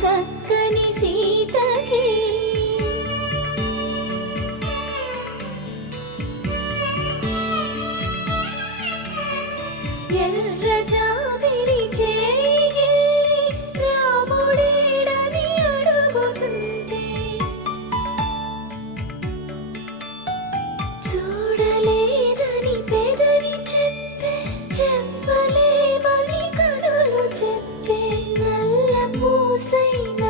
చక్కని సీతకి ఎర్ర జాబిలి చేయి రాముడేడని అడుగుతుంటే చూడలేదని పెదవి చెప్పే చెప్పలేమని కనులు చెప్పే నల్ల పూసైన